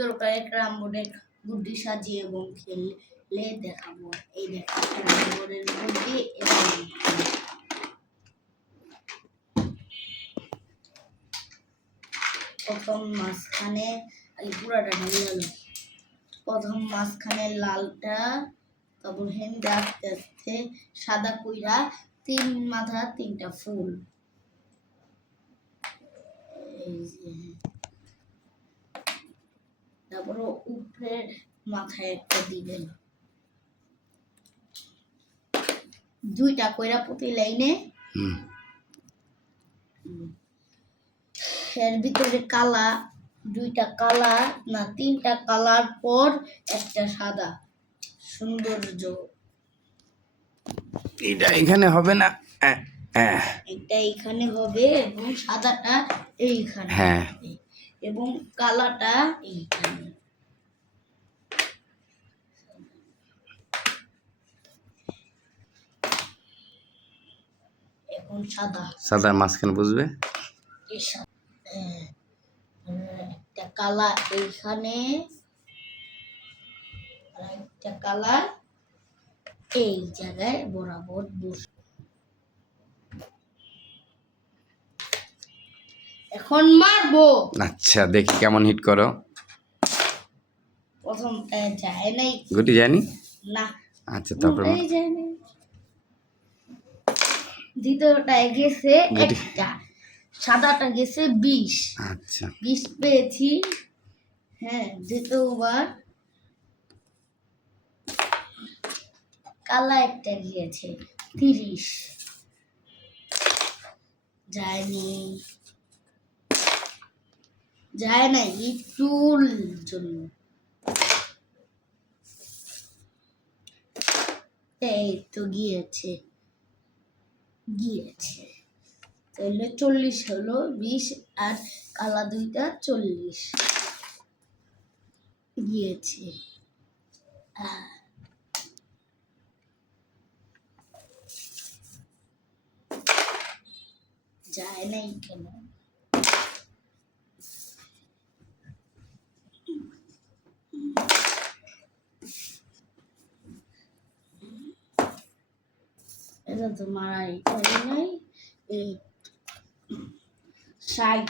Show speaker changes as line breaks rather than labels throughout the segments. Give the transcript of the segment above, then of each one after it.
সুন্দর করে ক্রাম বোর্ডের গুড্ডি সাজিয়ে এবং খেললে দেখাবো। এই দেখো ক্রাম বোর্ডের গুড্ডি এবং প্রথম মাঝখানে, এই পুরাটা ঢালি গেল। প্রথম মাঝখানে লালটা, তারপর হেন্দে আস্তে আস্তে সাদা কইরা তিন মাথা, তিনটা ফুল। এই যে তারপর উপরে মাথায় একটা দিবেন দুইটা কইরা প্রতি লাইনে। এর ভিতরে কালা দুইটা কালার না তিনটা কালার পর একটা সাদা। সৌন্দর্য।
এটা এখানে হবে না?
এটা এখানে হবে এবং সাদাটা এইখানে
হ্যাঁ।
এবং কালাটা এইখানে। সাদা।
সাদার মাঝখানে বুঝবে?
এই সা-। আর একটা কালার এইখানে একটা কালার এই জায়গায় বরাবর বস এখন মারবো।
আচ্ছা দেখি কেমন হিট করো।
প্রথমটা যায় নাই।
গুটি জানি
না।
আচ্ছা তারপর
দ্বিতীয়টায় গেছে একটা সাদাটা গেছে বিশ।
আচ্ছা।
বিষ পেয়েছি। হ্যাঁ দ্বিতীয়বার। কালা একটা গিয়েছে তিরিশ। যায়নি যায় না একটুর জন্য। এই তো গিয়েছে। গিয়েছে। তাহলে চল্লিশ হলো বিশ আর কালা দুইটা চল্লিশ। গিয়েছে। যায় নাই কেন? তো মারাই করি নাই এই ষাট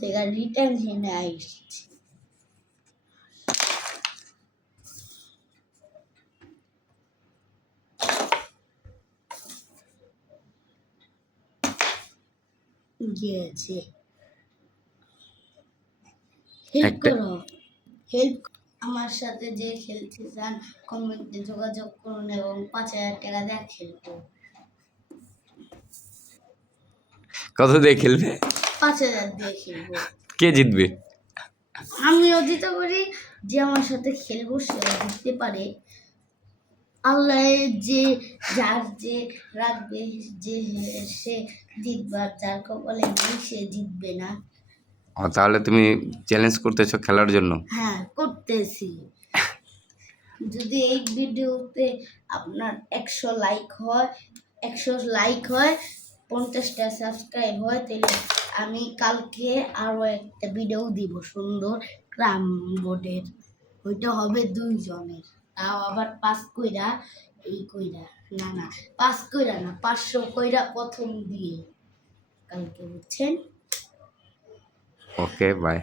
থেকে রিটার্ন হেনে আইসছি। গিয়েছে। হেল্প করো। হেল্প আমার সাথে যে খেলতে চান কমেন্টে যোগাযোগ করুন এবং পাঁচ হাজার টাকা দেওয়া খেলব।
কত দিয়ে খেলবে?
পাঁচ হাজার দিয়ে খেলব।
কে জিতবে?
আমিও দিতে পারি যে আমার সাথে খেলব সে জিততে পারে। আল্লাহ যে যার যে রাখবে যে সে জিতবে আর যার কপালে নেই সে জিতবে না।
ও তাহলে তুমি চ্যালেঞ্জ করতেছো খেলার জন্য?
হ্যাঁ করতেছি। যদি এই ভিডিওতে আপনার একশো লাইক হয় একশো লাইক হয় পঞ্চাশটা সাবস্ক্রাইব হয় তাহলে আমি কালকে আরও একটা ভিডিও দিব, সুন্দর ক্রাম বোর্ডের। ওইটা হবে দুইজনের। তাও আবার পাঁচ কইরা, এই কইরা, না না, পাঁচ কইরা না, পাঁচশো কইরা প্রথম দিয়ে। কালকে বুঝছেন?
Okay bye